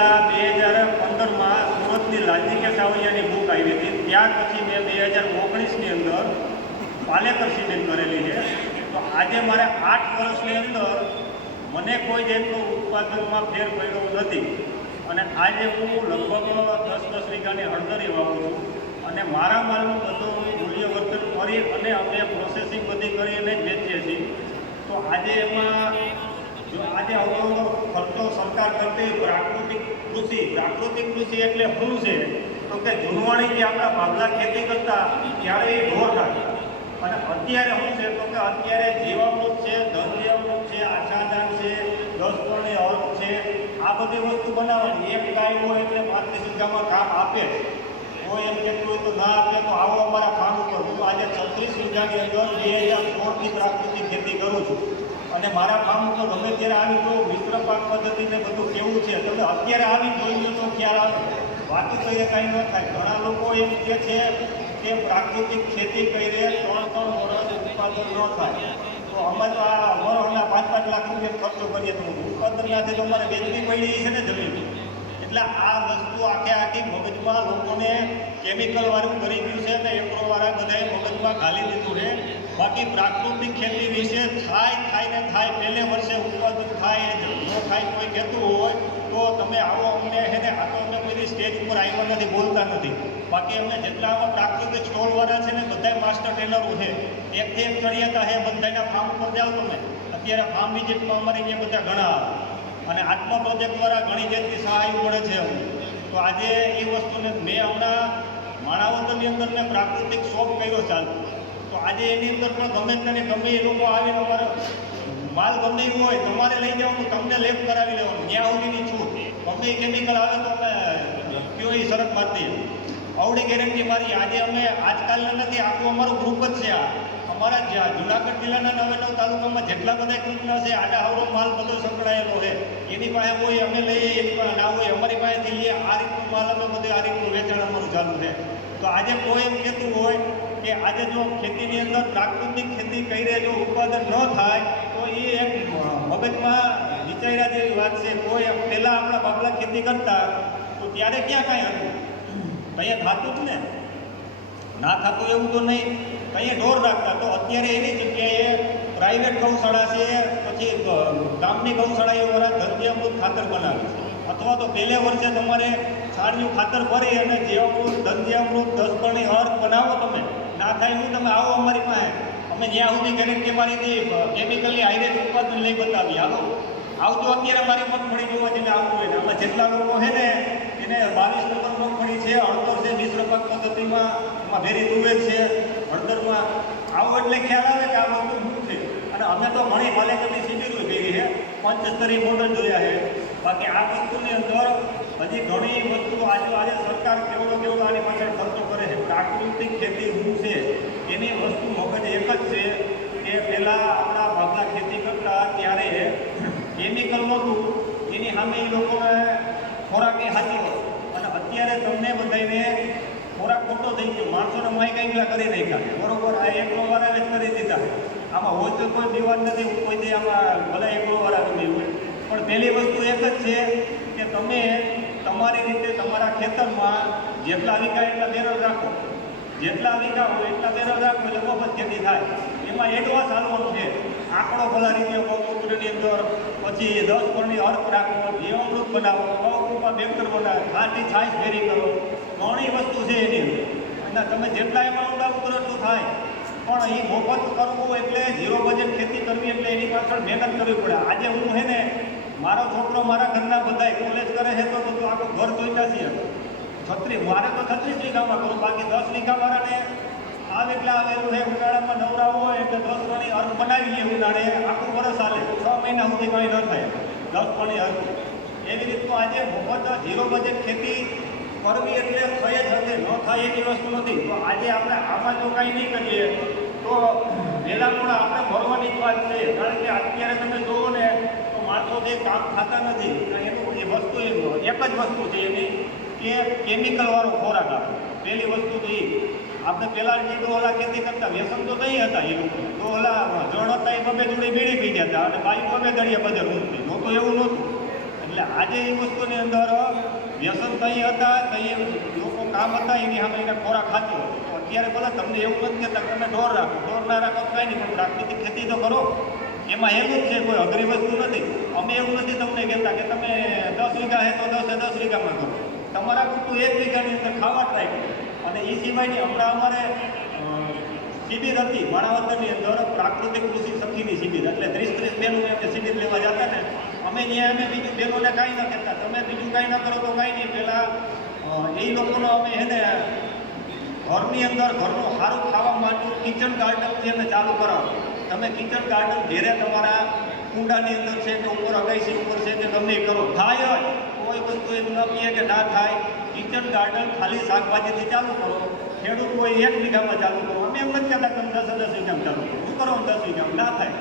પહેલાં બે હજાર પંદરમાં સુરતની લાલજી કે સાવલિયાની બુક આવી હતી. ત્યાર પછી મેં બે હજાર ઓગણીસની અંદર પાલેકર સિમેન્ટ કરેલી છે. તો આજે મારે આઠ વર્ષની અંદર મને કોઈ જાતનો ઉત્પાદનમાં ફેર પડ્યો નથી. અને આજે હું લગભગ દસ દસ વીઘાની હળદરી વાપરું છું. અને મારા માલનું બધું મૂલ્યવર્ધન કરી અને અમે પ્રોસેસિંગ બધી કરીને જ વેચીએ છીએ. તો આજે એમાં આજે અવરો ખર્ચો સરકાર કરતી પ્રાકૃતિક કૃષિ પ્રાકૃતિક કૃષિ એટલે શું છે? તો કે જૂનવાણી જે આપણા ભાગલા ખેતી કરતા ત્યારે એ ઢોર નાખતા અને અત્યારે શું છે? તો કે અત્યારે જીવામૃત છે ધન છે આછાદાન છે દસ અર્થ છે, આ બધી વસ્તુ બનાવવાની. એક ગાય હોય એટલે પાંત્રીસ વીઘામાં કામ આપે. કોઈ એમ કહેતું હોય તો ના આપે, તો આવો અમારા ફાર્મ ઉપર. હું આજે છત્રીસ વીઘાની અંદર બે હજાર સોળથી પ્રાકૃતિક ખેતી કરું છું. અને મારા ફાર્મ ઉપર ગમે ત્યારે આવી તો મિશ્ર પાક પદ્ધતિને બધું કેવું છે? તમે અત્યારે આવી જોઈ લો તો ખ્યાલ આવે? બાકી તો એ કાંઈ ન થાય. ઘણા લોકો એમ કહે છે કે પ્રાકૃતિક ખેતી કરીને ત્રણ ત્રણ વર્ષ ઉત્પાદન ન થાય. તો અમે તો આ વરોના પાંચ પાંચ લાખ રૂપિયા ખર્ચો કરીએ તો ઉત્પાદન સાથે તો અમારે વેચવી પડી છે ને જમીન. એટલે આ વસ્તુ આખે આખી મગજમાં લોકોને કેમિકલ વાળું કરી ગયું છે અને એગ્રો વાળા બધાએ મગજમાં ઘાલી દીધું છે. બાકી પ્રાકૃતિક ખેતી વિશે થાય થાય ને થાય, પહેલે વર્ષે ઉત્પાદન થાય. ન થાય કોઈ કહેતું હોય, તો તમે આવો અમને હે ને, આ તો અમે કોઈ સ્ટેજ ઉપર આવ્યા નથી, બોલતા નથી. બાકી અમે જેટલા આવા પ્રાકૃતિક સ્ટોલવાળા છે ને બધા માસ્ટર ટ્રેનરો છે. એકથી એક હતા છે બધાના ફાર્મ ઉપર જાઓ તમે. અત્યારે ફાર્મ વિઝિટમાં અમારી જે બધા ઘણા અને આત્મા પ્રોજેક્ટ દ્વારા ઘણી જેટલી સહાય મળે છે અમને તો આજે એ વસ્તુને મેં હમણાં માણાવદરની અંદર મેં પ્રાકૃતિક શોખ કર્યો ચાલુ તો આજે એની અંદર પણ ગમે તેને ગમે એ લોકો આવીને અમારે માલ ગમે એવું હોય, તમારે લઈ જવાનું, તમને લેપ કરાવી લેવાનું. ત્યાં સુધીની છૂટ ગમે એ કેમિકલ આવે તો અમે કયો એ શરત બાંધી આવડી ગેરંટી મારી. આજે અમે આજકાલના નથી, આખું અમારું ગ્રુપ જ છે આ. અમારા જુનાગઢ જિલ્લાના નવે નવ તાલુકામાં જેટલા બધા ગ્રુપના છે, આડા આવડો માલ બધો સંકળાયેલો છે. એની પાસે હોય અમે લઈએ, એની પાસે ના હોય અમારી પાસેથી લઈએ. આ રીતનું માલ અમે બધું આ રીતનું વેચાણ અમારું ચાલુ છે. તો આજે કોઈ એમ કહેતું હોય કે આજે જો ખેતીની અંદર પ્રાકૃતિક ખેતી કરીને જો ઉત્પાદન ન થાય, તો એ એક મગજમાં વિચાર્યા જેવી વાત છે. કોઈ પહેલાં આપણા બાપલા ખેતી કરતા, તો ત્યારે ક્યાં કાંઈ હતું? અહીંયા થતું જ ને? ના થતું એવું તો નહીં. કંઈ ઢોર રાખતા? તો અત્યારે એની જગ્યાએ પ્રાઇવેટ ગૌશાળા છે, પછી ગ- ગામની ગૌશાળાઓ વાળા ધનજીઅમૃત ખાતર બનાવે છે. અથવા તો પહેલે વર્ષે તમારે છાણિયું ખાતર ભરી અને જીવામૃત ધનજીઅમૃત દસ ગણી અર્ક બનાવો તમે. ના થાય હું તમે આવો અમારી પાસે. અમે જ્યાં સુધી ગેરંટી મારી કેમિકલની હાઈરેજ ઉત્પાદન લઈ બતાવી. હાલો. આવજો અત્યારે મારી મગફળી જોવા જઈને આવવું હોય ને. આમાં જેટલા લોકો છે ને, એને બાવીસ નંબર મગફળી છે હળદર છે મિશ્ર પાક પદ્ધતિમાં. એમાં ભેરી તુવેર છે, હળદરમાં. આવો એટલે ખ્યાલ આવે કે આ વસ્તુ શું છે. અને અમે તો ઘણી પાલેકરની શિબિરો કરી છે. પંચસ્તરી મોડલ જોયા છે. બાકી આ વસ્તુની અંદર હજી ઘણી વસ્તુ આજે આજે સરકાર કેવડો કેવડો આની પાછળ ખર્ચો કરે છે. પ્રાકૃતિક ખેતી શું છે? એની વસ્તુ મગજ એક જ છે કે પહેલાં આપણા ભાગના ખેતી કરતા ત્યારે કેમિકલ નહોતું. એની સામે એ લોકોને ખોરાક એ સાચી હોય અને અત્યારે તમને બધાને ખોરાક ખોટો થઈ ગયો. માણસોને માય કંઈક કરી નાખ્યા. બરોબર, આ એકલો વાર જ કરી દીધા. આમાં હોય તો કોઈ વાત નથી. કોઈ દે આમાં ભલે એકલો વાળા ગમે હોય પણ પહેલી વસ્તુ એક જ છે કે તમે તમારી રીતે તમારા ખેતરમાં જેટલા વીઘા એટલા બેરલ રાખો. જેટલા વીઘા હોય એટલા બેરલ રાખો એટલે મફત ખેતી થાય. એમાં એડવાન્સ હાલવાનું છે. આંકડો ભલા રીતે કૌકુત્રની અંદર પછી દસ પરની અર્થ રાખો, જીવામૃત બનાવો કૌકુપા બેક્ટર બનાવો, ખાટી છાશ ફેરી કરો. ઘણી વસ્તુ છે એની. અને તમે જેટલા એમાં ઊંડા કરો એટલું થાય. પણ એ મફત કરવું એટલે ઝીરો બજેટ ખેતી કરવી એટલે એની પાછળ મહેનત કરવી પડે. આજે હું હે ને મારો છોકરો મારા ઘરના બધા કોલેજ કરે છે તો તું આખું ઘર જોઈતા છીએ છત્રીસ મારે તો છત્રીસ વીઘામાં કરું બાકી દસ વીઘા મારાને આવે એટલે આવેલું છે ઉનાળામાં નવરા હોય એટલે દસ પાણી અર્થ બનાવી લઈએ ઉનાળે. આખું વરસ ચાલે છ મહિના સુધી કંઈ ન થાય. દસ પાણી અર્થ એવી રીતનું આજે મફત ઝીરો બજેટ ખેતી કરવી એટલે થઈ જ હશે. ન થાય એવી વસ્તુ નથી. તો આજે આપણે આમાં જો કાંઈ નહીં કરીએ, તો વહેલા મોડા આપણે ભરવાની જ વાત છે. કારણ કે અત્યારે તમે જુઓ ને માણસો જે કામ ખાતા નથી એનું એ વસ્તુ એમ એક જ વસ્તુ છે એની, કે કેમિકલવાળો ખોરાક આપે. પહેલી વસ્તુ તો એ આપણે પહેલાં જે ડોહલા ખેતી કરતા વ્યસન તો નહીં હતા એ લોકો. ડોહલા જણ હતા એ બબે જોડે બીડી પી હતા. અને બાઈ બબે દળિયા બધે થઈ નહોતું એવું નહોતું. એટલે આજે એ વસ્તુની અંદર વ્યસન કંઈ હતા, કંઈ લોકો કામ હતા, એની સામે એને ખોરાક ખાતો અત્યારે ભલે તમને એવું નથી કહેતા તમે ઢોર રાખો. ઢોર ના રાખો કાંઈ નહીં, પણ પ્રાકૃતિક ખેતી તો કરો. એમાં એવું છે, કોઈ અઘરી વસ્તુ નથી. અમે એવું નથી તમને કહેતા કે તમે દસ વીઘા હે તો દસે દસ વીઘામાં કરો. તમારા પૂરતું એક વીઘાની અંદર ખાવા ટ્રાય કરો. અને એ સિવાયની હમણાં અમારે શિબિર હતી માણાવદરની અંદર પ્રાકૃતિક કૃષિ સખીની શિબિર. એટલે ત્રીસ ત્રીસ બહેનો એમને શિબિર લેવા જતા ને અમે ત્યાં અમે બીજું બહેનોને કાંઈ ન કહેતા. તમે બીજું કાંઈ ન કરો તો કાંઈ નહીં. પહેલાં એ લોકોનો અમે એને ઘરની અંદર ઘરનું સારું ખાવા માટે કિચન ગાર્ડન અમે ચાલુ કરાવો તમે કિચન ગાર્ડન ઘેરે તમારા કુંડાની અંદર છે કે ઉપર અગાઈસી ઉપર છે કે ગમે કરો. થાય જ. કોઈ વસ્તુ એમ ન કહે કે ના થાય. કિચન ગાર્ડન ખાલી શાકભાજીથી ચાલુ કરો. ખેડૂત કોઈ એક વીઘામાં ચાલુ કરો. અમે એમ નથી કહેતા તમે દસ દસ વીઘામાં ચાલુ કરો. શું કરો દસ વીઘામાં? ના થાય.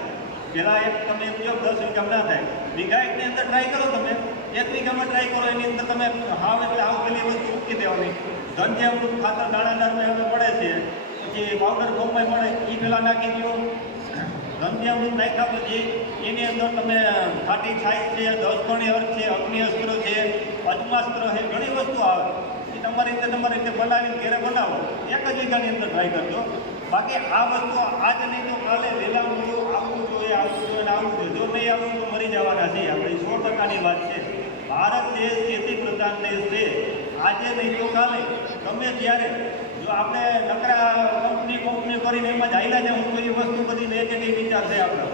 પહેલાં એક તમે એમ કહો દસ વીઘામાં ના થાય. વીઘા એકની અંદર ટ્રાય કરો તમે. એક વીઘામાં ટ્રાય કરો, એની અંદર તમે હાવ એટલે હાવ પેલી વસ્તુ મૂકી દેવાની. ધનજ્યામૃત ખાતર દાણાદારને હવે મળે છે, પછી પાવડર ફોર્મમાં મળે એ પહેલાં નાખી દો ધનજ્યામૃત નાખ્યા પછી એની અંદર તમે ખાટી છાશ છે દસપણી અર્થ છે, અગ્નિ અસ્ત્ર છે અજમાસ્ત્ર છે, ઘણી વસ્તુ આવે. એ તમારી રીતે તમારી રીતે બનાવીને ઘેરે બનાવો. એક જ વીઘાની અંદર ટ્રાય કરજો. બાકી આ વસ્તુ આજ નહીં તો કાલે વહેલા જો આવવું જોઈએ આવવું જોઈએ આવવું જોઈએ. જો નહીં આવવું તો મરી જવાના છે આપણે. સો ટકાની વાત છે. ભારત દેશ ખેતી પ્રધાન દેશ છે. આજે નહીં તો કાલે. ગમે ત્યારે. જો આપણે નકરા કંપની કંપની કરીને એમાં જ હાલ્યા જાય હું તો એ વસ્તુ બધી નેગેટિવ વિચાર છે આપણા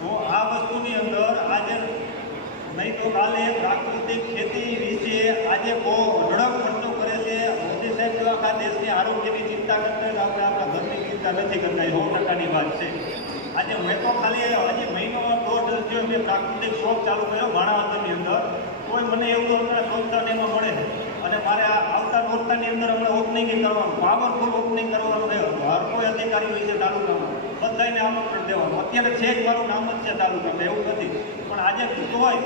તો આ વસ્તુની અંદર આજે નહીં તો કાલે પ્રાકૃતિક ખેતી વિશે આજે બહુ અઢળક ખર્ચો કરે છે. મોદી સાહેબ જો આખા દેશની આરોગ્યની ચિંતા કરતા આપણે આપણા ઘરની ચિંતા નથી કરતા, એ સો ટકાની વાત છે. આજે મેં તો ખાલી હજી મહિનો દોઢ થયો મેં પ્રાકૃતિક શોખ ચાલુ કર્યો માણાવદરની અંદર. કોઈ મને એવું હમણાં પ્રોત્સાહન એમાં મળે અને મારે આવતા નોરતાની અંદર હમણાં ઓપનિંગ કરવાનું પાવરફુલ ઓપનિંગ કરવાનું હર કોઈ અધિકારી હોય છે તાલુકામાં બધાને આમંત્રણ દેવાનું. અત્યારે છે જ મારું નામ જ છે તાલુકામાં, એવું નથી. પણ આજે પૂરતો હોય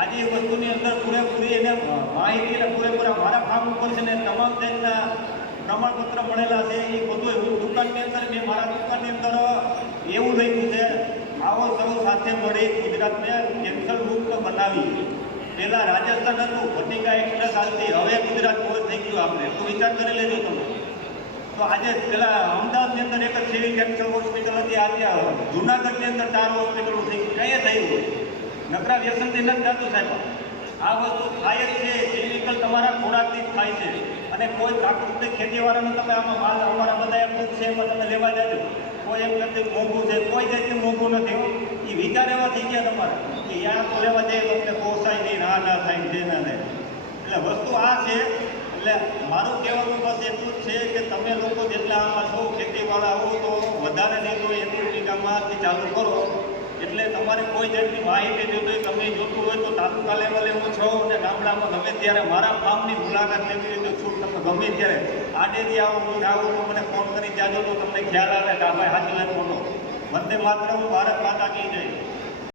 આજે એ વસ્તુની અંદર પૂરેપૂરી એને માહિતી અને પૂરેપૂરા મારા ફાર્મ ઉપર છે ને તમામ જાતના પ્રમાણપત્ર મળેલા છે. એ બધું હું દુકાનની અંદર, મેં મારા દુકાનની અંદર એવું લખ્યું છે, આવો સૌ સાથે મળી ગુજરાતને કેન્સર મુક્ત બનાવી પહેલાં રાજસ્થાન હતું ભટિકા એક્સપ્રેસ હાલતી. હવે ગુજરાત કોઈ થઈ ગયું આપણે. તો વિચાર કરી લેજો તમે. તો આજે પેલા અમદાવાદની અંદર એક જ સિવિલ કેન્સર હોસ્પિટલ હતી, આજે જુનાગઢની અંદર ચાર હોસ્પિટલો થઈ, કઈ થયું નકરા વ્યસનથી નથી થતું સાહેબ. આ વસ્તુ થાય જ છે કેમિકલ તમારા ખોરાકથી જ થાય છે. અને કોઈ પ્રાકૃતિક ખેતીવાળાને તમે આમાં માલ અમારા બધા એમ છે, એમાં તમે લેવા જાજો. કોઈ એમ નથી મોંઘું છે, કોઈ જાતનું મોંઘું નથી. એ વિચાર એવા થઈ ગયા તમારા, કે યાર તો લેવા જાય તમને પોસાય નહીં, ના ના થાય, જે ના થાય. એટલે વસ્તુ આ છે એટલે મારું કહેવાનું બસ એટલું જ છે કે તમે લોકો જેટલા આમાં છો ખેતીવાળા હો, તો વધારે નહીં તો એટલું વીઘામાંથી ચાલુ કરો. એટલે તમારે કોઈ જાતની માહિતી જોઈતી તમે જોતું હોય તો તાલુકા લેવલે હું છો અને ગામડામાં ગમે ત્યારે મારા ફાર્મની મુલાકાત લેવી હોય તો છું તમે ગમે ત્યારે આડેથી આવો, હું આવું તો મને ફોન કરી જાજો તો તમને ખ્યાલ આવે કે આ ભાઈ વાત બોલો વંદે માત્ર ભારત માતા કી જય.